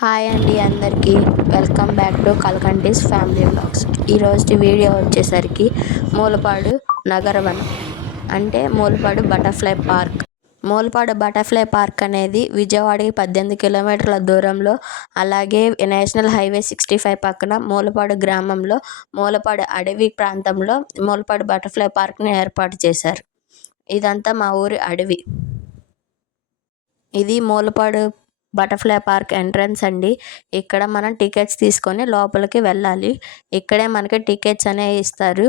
Hi అండి అందరికీ welcome back to Kalkantis family vlogs. ఈరోజు వీడియో వచ్చేసరికి మూలపాడు నగరవనం అంటే Mulapadu butterfly park. Mulapadu butterfly park అనేది విజయవాడకి 18 కిలోమీటర్ల దూరంలో, అలాగే నేషనల్ హైవే 65 పక్కన మూలపాడు గ్రామంలో మూలపాడు అడవి ప్రాంతంలో మూలపాడు బటర్ఫ్లై పార్క్ని ఏర్పాటు చేశారు. ఇదంతా మా ఊరి అడవి. ఇది మూలపాడు బటర్ఫ్లై పార్క్ ఎంట్రన్స్ అండి. ఇక్కడ మనం టికెట్స్ తీసుకొని లోపలికి వెళ్ళాలి. ఇక్కడే మనకి టికెట్స్ అనేవి ఇస్తారు.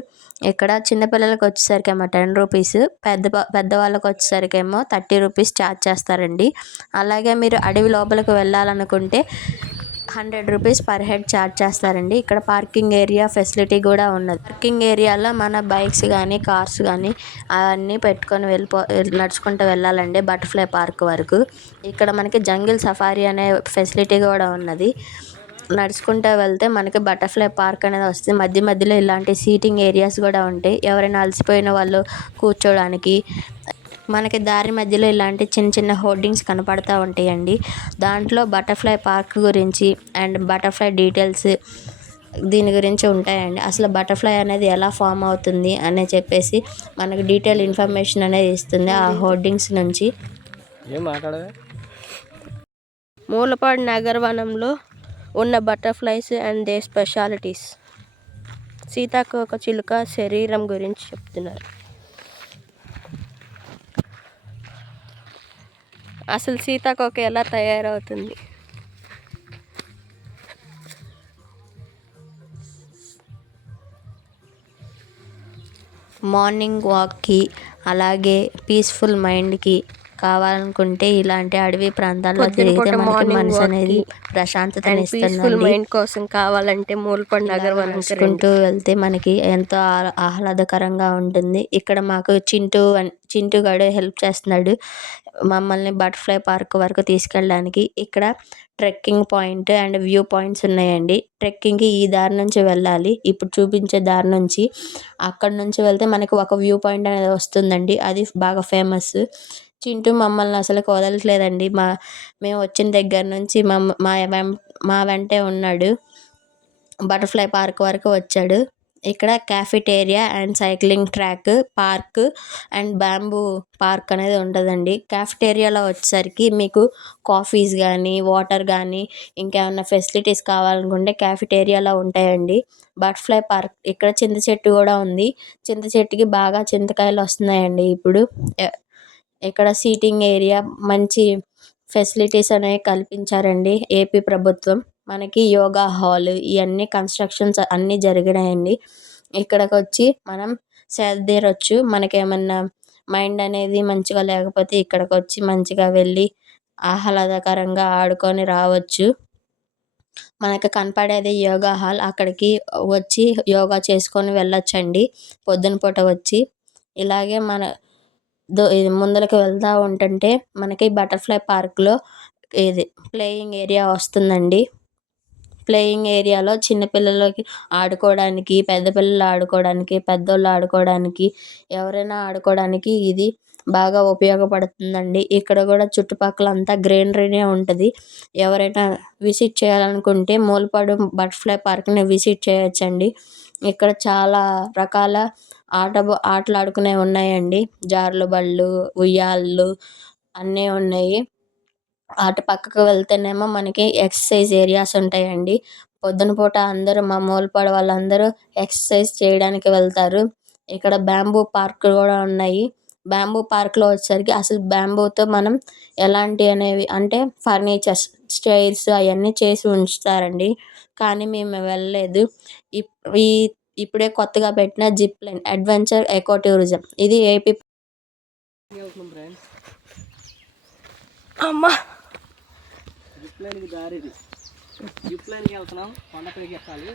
ఇక్కడ చిన్నపిల్లలకి వచ్చేసరికి ఏమో 10 రూపీస్, పెద్దవాళ్ళకి వచ్చేసరికి ఏమో 30 రూపీస్ ఛార్జ్ చేస్తారండి. అలాగే మీరు అడవి లోపలికి వెళ్ళాలనుకుంటే 100 రూపీస్ పర్ హెడ్ ఛార్జ్ చేస్తారండి. ఇక్కడ పార్కింగ్ ఏరియా ఫెసిలిటీ కూడా ఉన్నది. పార్కింగ్ ఏరియాలో మన బైక్స్ కానీ కార్స్ కానీ అవన్నీ పెట్టుకొని నడుచుకుంటూ వెళ్ళాలండి బటర్ఫ్లై పార్క్ వరకు. ఇక్కడ మనకి జంగిల్ సఫారీ అనే ఫెసిలిటీ కూడా ఉన్నది. నడుచుకుంటూ వెళ్తే మనకి బటర్ఫ్లై పార్క్ అనేది వస్తుంది. మధ్య మధ్యలో ఇలాంటి సీటింగ్ ఏరియాస్ కూడా ఉంటాయి. ఎవరైనా అలసిపోయిన వాళ్ళు కూర్చోడానికి. మనకి దారి మధ్యలో ఇలాంటి చిన్న చిన్న హోర్డింగ్స్ కనపడతా ఉంటాయండి. దాంట్లో బటర్ఫ్లై పార్క్ గురించి అండ్ బటర్ఫ్లై డీటెయిల్స్ దీని గురించి ఉంటాయండి. అసలు బటర్ఫ్లై అనేది ఎలా ఫామ్ అవుతుంది అని చెప్పేసి మనకు డీటెయిల్ ఇన్ఫర్మేషన్ అనేది ఇస్తుంది ఆ హోర్డింగ్స్ నుంచి. మూలపాడు నగరవనంలో ఉన్న బటర్ఫ్లైస్ అండ్ దే స్పెషాలిటీస్. సీతాకోక చిలుక శరీరం గురించి చెప్తున్నారు. అసలు సీతాకోక ఎలా తయారవుతుంది? మార్నింగ్ వాక్కి అలాగే పీస్ఫుల్ మైండ్కి కావాలనుకుంటే ఇలాంటి అడవి ప్రాంతాల్లో తిరిగితే మనకి మనసు అనేది ప్రశాంతతని ఇస్తుందండి. మైండ్ కోసం కావాలంటే మూలపాడు నగరవనం నడుచుకుంటూ వెళ్తే మనకి ఎంతో ఆహ్లాదకరంగా ఉంటుంది. ఇక్కడ మాకు చింటూ గడు హెల్ప్ చేస్తున్నాడు మమ్మల్ని బటర్ఫ్లై పార్క్ వరకు తీసుకెళ్ళడానికి. ఇక్కడ trekking point and view points ఉన్నాయండి. ట్రెక్కింగ్కి ఈ దారి నుంచి వెళ్ళాలి. ఇప్పుడు చూపించే దారి నుంచి. అక్కడ నుంచి వెళ్తే మనకి ఒక వ్యూ పాయింట్ అనేది వస్తుందండి. అది బాగా ఫేమస్. చింటూ మమ్మల్ని అసలు వదలట్లేదండి. మేము వచ్చిన దగ్గర నుంచి మా వెంటే ఉన్నాడు. బటర్ఫ్లై పార్క్ వరకు వచ్చాడు. ఇక్కడ cafeteria and cycling track, park and bamboo park అనేది ఉంటుందండి. క్యాఫిటేరియాలో వచ్చేసరికి మీకు కాఫీస్ కానీ వాటర్ కానీ ఇంకేమైనా ఫెసిలిటీస్ కావాలనుకుంటే క్యాఫిటేరియాలో ఉంటాయండి. బటర్ఫ్లై పార్క్ ఇక్కడ చింత చెట్టు కూడా ఉంది. చింత చెట్టుకి బాగా చింతకాయలు వస్తున్నాయండి ఇప్పుడు. ఇక్కడ సీటింగ్ ఏరియా మంచి ఫెసిలిటీస్ అనేవి కల్పించారండి ఏపీ ప్రభుత్వం. మనకి యోగా హాల్ ఇవన్నీ కన్స్ట్రక్షన్స్ అన్నీ జరిగినాయండి. ఇక్కడికి వచ్చి మనం సేదతీరొచ్చు. మనకేమన్నా మైండ్ అనేది మంచిగా లేకపోతే ఇక్కడికి వచ్చి మంచిగా వెళ్ళి ఆహ్లాదకరంగా ఆడుకొని రావచ్చు. మనకు కనపడేది యోగా హాల్. అక్కడికి వచ్చి యోగా చేసుకొని వెళ్ళొచ్చండి పొద్దున పూట వచ్చి. ఇలాగే మన ముందరకు వెళ్తూ ఉంటుంటే మనకి బటర్ఫ్లై పార్క్లో ఇది ప్లేయింగ్ ఏరియా వస్తుందండి. ప్లేయింగ్ ఏరియాలో చిన్నపిల్లలకి ఆడుకోవడానికి, పెద్ద పిల్లలు ఆడుకోవడానికి, పెద్దోళ్ళు ఆడుకోవడానికి, ఎవరైనా ఆడుకోవడానికి ఇది బాగా ఉపయోగపడుతుందండి. ఇక్కడ కూడా చుట్టుపక్కల అంతా గ్రీనరీనే ఉంటుంది. ఎవరైనా విజిట్ చేయాలనుకుంటే మూలపాడు బటర్ఫ్లై పార్క్ని విజిట్ చేయొచ్చండి. ఇక్కడ చాలా రకాల ఆటలు ఆడుకునేవి ఉన్నాయండి. జారుడు బళ్ళు, ఉయ్యాలలు అన్నీ ఉన్నాయి. అటు పక్కకు వెళ్తేనేమో మనకి ఎక్సర్సైజ్ ఏరియాస్ ఉంటాయండి. పొద్దున పూట అందరూ మా మూలపాడు వాళ్ళందరూ ఎక్సర్సైజ్ చేయడానికి వెళ్తారు. ఇక్కడ బ్యాంబూ పార్క్ కూడా ఉన్నాయి. బ్యాంబూ పార్క్లో వచ్చేసరికి అసలు బ్యాంబూతో మనం ఎలాంటి అనేవి అంటే ఫర్నిచర్స్, చైర్స్ అవన్నీ చేసి ఉంచుతారండి. కానీ మేము వెళ్ళలేదు. ఇప్పుడే కొత్తగా పెట్టిన zip line adventure eco tourism ఇది ఏపీ. అమ్మా జిప్ లైన్కి దారి ఇది. జిప్ లైన్కి వెళ్తున్నాం. కొండపైకి ఎక్కాలి.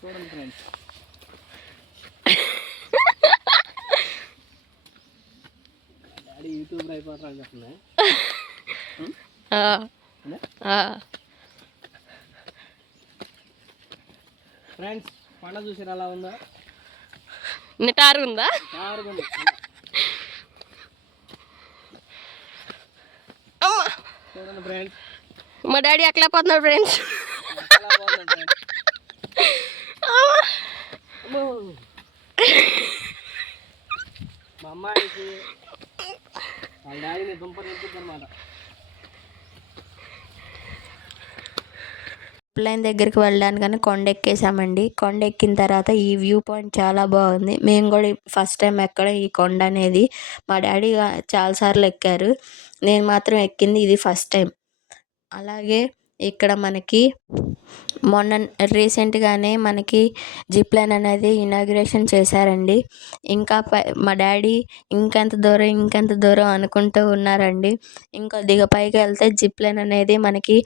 చూడండి ఫ్రెండ్స్. డాడీ యూట్యూబర్ అయిపోతారని చెప్తున్నా. ఫ్రెండ్స్ కొండ చూసారు ఎలా ఉందా? నిటారు ఉందా? మా డాడీ ఎట్లా పోతున్నాడు ఫ్రెండ్స్. మా అమ్మాయికి వాళ్ళ డాడీని దుంప తింటుందన్నమాట. లైన్ దగ్గరికి వెళ్ళడానికని కొండ ఎక్కేసామండి. కొండ ఎక్కిన తర్వాత ఈ వ్యూ పాయింట్ చాలా బాగుంది. మేము కూడా ఫస్ట్ టైం ఎక్కడ ఈ కొండ అనేది. మా డాడీ చాలాసార్లు ఎక్కారు, నేను మాత్రం ఎక్కింది ఇది ఫస్ట్ టైం. అలాగే ఇక్కడ మనకి మొన్న రీసెంట్గానే మనకి జిప్ లైన్ అనేది ఇనాగ్రేషన్ చేశారండి. ఇంకా మా డాడీ ఇంకెంత దూరం అనుకుంటూ ఉన్నారండి. ఇంకొద్దిగా పైకి వెళ్తే జిప్ లైన్ అనేది మనకి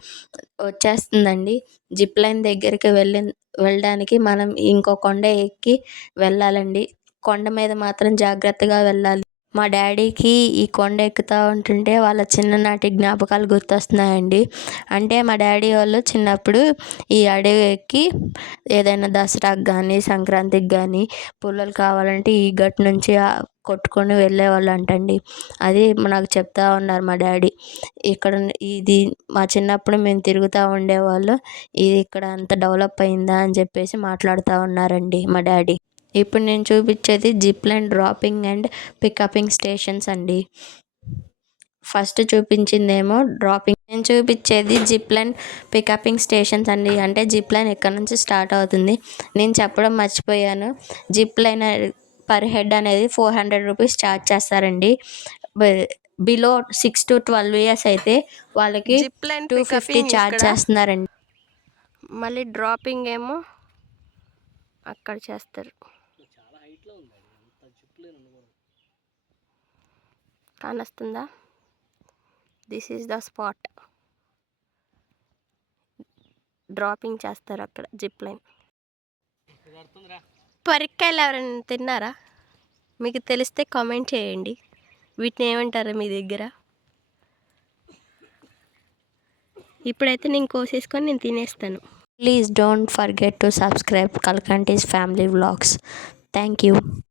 వచ్చేస్తుందండి. జిప్ లైన్ దగ్గరికి వెళ్ళడానికి మనం ఇంకో కొండ ఎక్కి వెళ్ళాలండి. కొండ మీద మాత్రం జాగ్రత్తగా వెళ్ళాలి. మా డాడీకి ఈ కొండ ఎక్కుతూ ఉంటుంటే వాళ్ళ చిన్ననాటి జ్ఞాపకాలు గుర్తొస్తున్నాయండి. అంటే మా డాడీ వాళ్ళు చిన్నప్పుడు ఈ అడవి ఎక్కి ఏదైనా దసరాకు కానీ సంక్రాంతికి కానీ పుల్లలు కావాలంటే ఈ గట్టు నుంచి కొట్టుకొని వెళ్ళేవాళ్ళు అంటండి. అది నాకు చెప్తా ఉన్నారు మా డాడీ. ఇక్కడ ఇది మా చిన్నప్పుడు మేము తిరుగుతూ ఉండేవాళ్ళు, ఇది ఇక్కడ అంత డెవలప్ అయిందా అని చెప్పేసి మాట్లాడుతూ ఉన్నారండి మా డాడీ. ఇప్పుడు నేను చూపించేది zip line dropping and pickuping stations అండి. ఫస్ట్ చూపించిందేమో డ్రాపింగ్, నేను చూపించేది జిప్ లైన్ పికపింగ్ స్టేషన్స్ అండి. అంటే జిప్ లైన్ ఎక్కడి నుంచి స్టార్ట్ అవుతుంది. నేను చెప్పడం మర్చిపోయాను, జిప్ లైన్ పర్ హెడ్ అనేది 400 రూపీస్ ఛార్జ్ చేస్తారండి. బిలో 6 to 12 years అయితే వాళ్ళకి 250 ఛార్జ్ చేస్తున్నారండి. మళ్ళీ డ్రాపింగ్ ఏమో అక్కడ చేస్తారు. కానొస్తుందా? This is the spot. Dropping చేస్తారు అక్కడ జిప్ లైన్. పరిక్కాయలు ఎవరైనా తిన్నారా? మీకు తెలిస్తే కామెంట్ చేయండి. వీటిని ఏమంటారు మీ దగ్గర? ఇప్పుడైతే నేను కోసేసుకొని నేను తినేస్తాను. Please don't forget to subscribe Kalkantis family vlogs. Thank you.